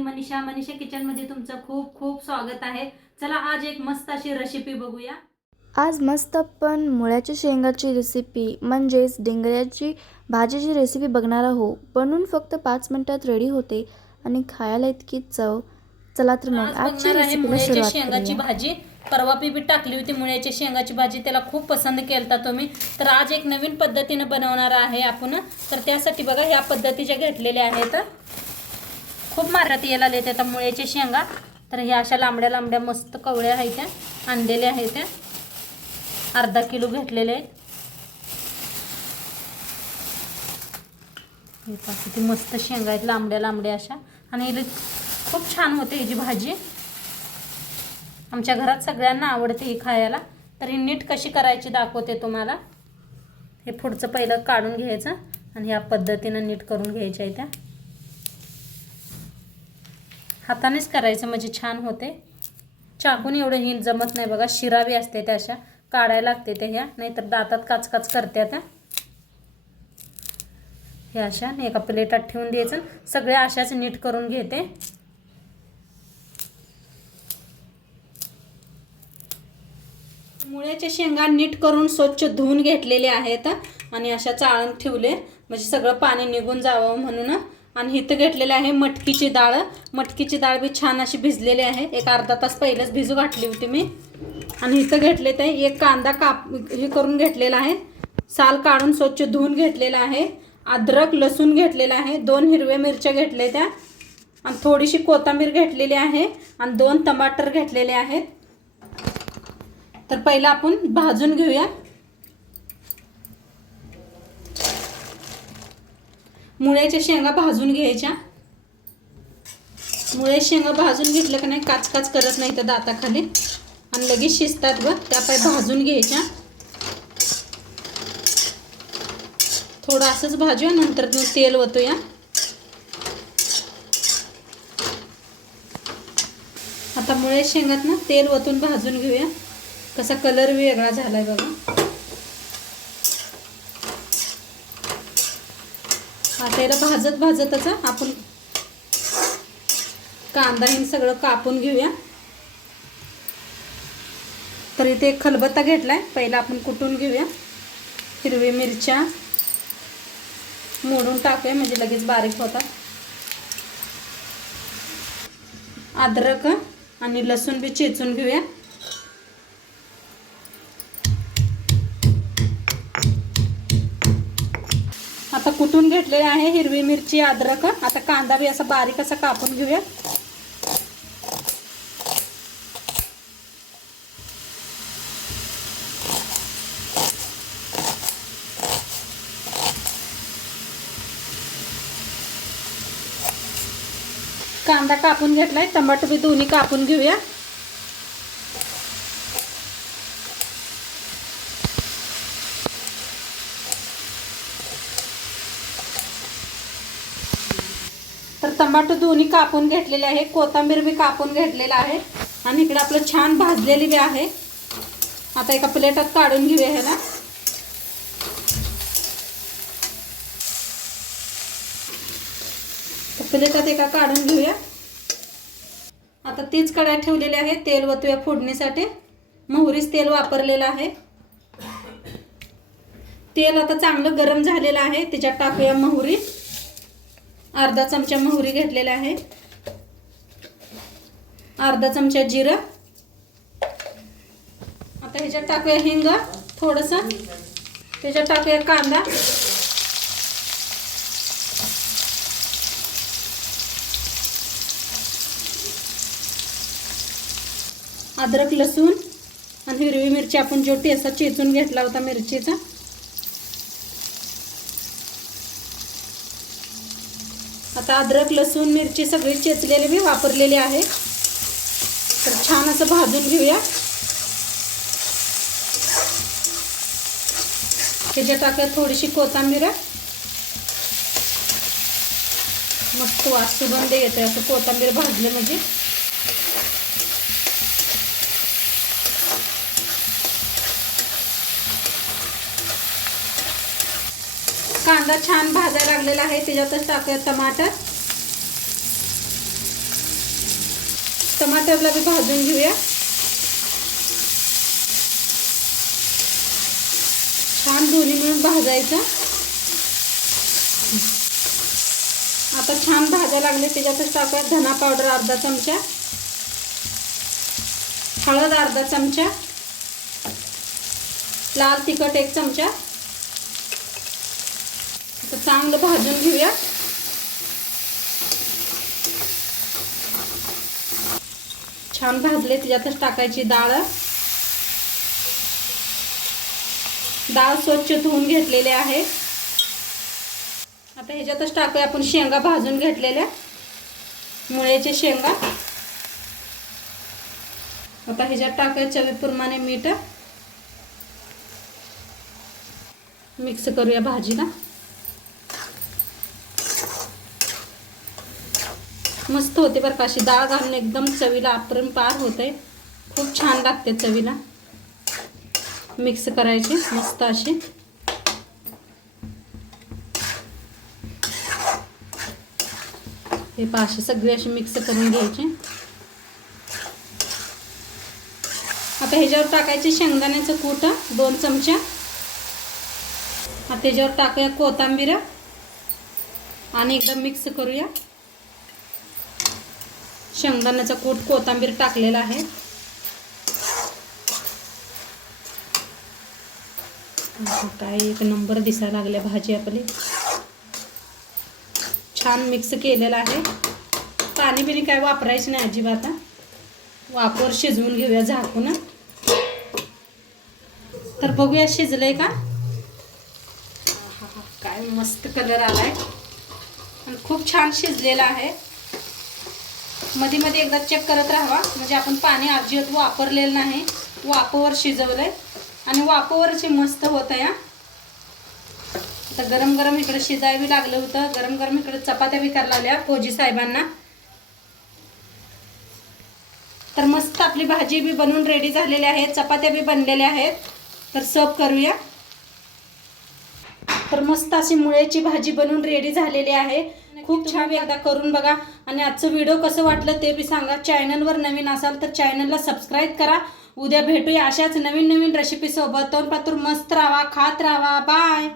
मी Manisha kitchen मध्ये तुमचं खूप खूप स्वागत आहे। चला आज एक मस्त अशी रेसिपी बघूया। आज मस्त पण मुळ्याच्या शेंगाची रेसिपी म्हणजेच डिंगऱ्याची भाजीची रेसिपी बघणार आहोत। बनवून फक्त 5 मिनिटात रेडी होते आणि खायला इतकी चव। चला तर मग आजची रेसिपीला सुरुवात शेंगाची करूया। भाजी परवा बी टाकली होती मुळ्याची शेंगाची भाजी, त्याला खूप पसंत केलता तुम्ही। तर आज एक नवीन पद्धतीने बनवणार आहे आपण। तर त्यासाठी बघा ह्या पद्धतीच्या घेतलेल्या आहेत। खूप मार्केट यायला येतात मुळ्याच्या शेंगा। तर ह्या अशा लांबड्या लांबड्या मस्त कवळ्या आहेत, त्या आणलेल्या आहेत, त्या अर्धा किलो घेतलेले आहेत। हे पहा किती मस्त शेंगा आहेत, लांबड्या लांबड्या अशा, आणि खूप छान होते ही भाजी। आमच्या घरात सगळ्यांना आवडते ही खायला। तर ही नीट कशी करायची दाखवते तुम्हाला। हे पुढचं पहिलं काढून घ्यायचं आणि ह्या पद्धतीने नीट करून घ्यायच्या आहेत। त्या हातानेच करायचं म्हणजे छान होते। चाकून एवढं ही जमत नाही बघा, शिरावी असते त्या अशा काढायला लागते त्या, ह्या नाहीतर दातात काचकाच करते। आता हे अशा एका प्लेटात ठेवून द्यायचं। सगळ्या अशाच नीट करून घेते। मुळ्याच्या शेंगा नीट करून स्वच्छ धुवून घेतलेले आहेत आणि अशा चाळून ठेवले म्हणजे सगळं पाणी निघून जावं म्हणून। आणि इथं घेतलेले आहे मटकीची डाळ। मटकीची डाळ बी छान अशी भिजलेली आहे, एक अर्धा तास पहिलेच भिजू घातली होती मी। आणि इथं घेतले ते एक कांदा हे करून घेतलेला आहे, साल काढून स्वच्छ धुवून घेतलेला आहे। अद्रक लसूण घेतलेला आहे, 2 हिरव्या मिरच्या घेतल्या त्या, आणि थोडीशी कोथिंबीर घेतलेली आहे, आणि 2 टमाटर घेतलेले आहेत। तर पहिला आपण भाजून घेऊया। मुळ्याच्या शेंगा भाजून घ्यायच्या। मुळे शेंगा भाजून घेतलं का नाही काचकाच करत नाही तर दाताखाली, आणि लगेच शिजतात बघ, त्यापाय भाजून घ्यायच्या। थोडं असंच भाजूया, नंतर तेल ओतूया। आता मुळे शेंगात ना तेल ओतून भाजून घेऊया। कसा कलर वेगळा झालाय बघा। आता याला भाजत भाजतच आपण कांदा हे सगळं कापून घेऊया। तर इथे एक खलबत्ता घेतलाय, पहिला आपण कुटून घेऊया। हिरवी मिरच्या मोडून टाकूया म्हणजे लगेच बारीक होतात। अद्रक आणि लसूण बी चेचून घेऊया। आता कुटून घेतलेले आहे हिरवी मिरची अद्रक। आता कांदा बी असा बारीक असा कापून घेऊया। कांदा कापून घेतलाय, टमाटर बी दोन्ही कापून घेऊया। तर टमाटर दोन्ही कापून घेतलेले आहे, कोथिंबीर बी कापून घेतलेला आहे, आणि इकडे आपलं छान भाजलेली बी आहे। आता एका प्लेटात काढून घेऊया ह्याला। प्लेटात एका काढून घेऊया। आता तीच कढई ठेवलेली आहे, तेल ओतूया फोडणीसाठी। मोहरीच तेल वापरलेलं आहे। तेल आता चांगलं गरम झालेलं आहे, त्याच्यात टाकूया मोहरी। अर्धा चमचा मोहरी घेतलेला आहे, अर्धा चमचा जिरं। आता ह्याच्यात टाकूया हिंग थोडंसं, त्याच्यात टाकूया कांदा, अद्रक लसूण आणि हिरवी मिरची आपण जो ठेचा चेचून घेतला होता मिरचीचा। आता अद्रक लसूण मिरची सगळी चेचलेली मी वापरलेली आहे। तर छान असं भाजून घेऊया। त्याच्यात टाकूया थोडीशी कोथिंबीर, मस्त वास सुगंध येते असं कोथिंबीर भाजले म्हणजे। कांदा छान भाजायला लागलेला आहे, त्याच्यातच टाकूया टमाटर। टमाटरला बी भाजून घेऊया. छान दोन्ही मिळून भाजायचं. आता छान भाजायला लागले त्याच्यातच टाकूया धना पावडर अर्धा चमचा, हळद अर्धा चमचा, लाल तिखट 1 चमचा. आता चांगलं भाजून घेऊया. छान भाजले त्याच्यातच टाकायची डाळ. डाळ स्वच्छ धुवून घेतलेले आहे. आता ह्याच्यातच टाकूया आपण शेंगा भाजून घेतलेल्या, मुळ्याच्या शेंगा. आता ह्याच्यात टाकूया चवीप्रमाणे मीठ. मिक्स करूया भाजीला. मस्त होते बरं का, अशी डाळ घालून एकदम चवीला अपरंपार होते. खूप छान लागते चवीला. मिक्स करायची मस्त अशी. हे पाशी सगळी अशी मिक्स करून घ्यायची. आता ह्याच्यावर टाकायचे शेंगदाण्याचं कूट 2 चमचा. आता ह्याच्यावर टाकूया कोथिंबीर आणि एकदम मिक्स करूया. शेंगदाण्याचा कूट कोथिंबीर टाकलेला आहे. काय एक नंबर दिसायला लागल्या भाजी आपली. छान मिक्स केलेला आहे. पाणी बिणी काय वापरायचं नाही अजिबात. वाफेवर शिजवून घेऊया झाकून. तर बघूया शिजलंय का. काय मस्त कलर आलाय आणि खूप छान शिजलेला आहे. मध्ये मध्ये एकदा चेक करत राहावा, म्हणजे आपण पाणी अजिबात वापरलेलं नाही. वाफेवर शिजवलंय आणि वाफेवरचे मस्त होत आहे. आता गरम गरम इकडे शिजायला लागलं होतं. गरम गरम इकडे चपात्या बी करायला लावल्या फौजी साहेबांना. तर मस्त आपली भाजी बी बनवून रेडी झालेली आहे. चपात्या बी बनलेल्या आहेत. तर सर्व करूया. तर मस्त अशी मुळ्याची भाजी बनवून रेडी झालेली आहे. खूप छान. एकदा करून बघा आणि आजचं व्हिडिओ कसं वाटलं ते बी सांगा. चॅनलवर नवीन असाल तर चॅनलला सबस्क्राईब करा. उद्या भेटूया अशाच नवीन नवीन रेसिपी सोबत. तोपर्यंत मस्त राहा, खात राहा. बाय.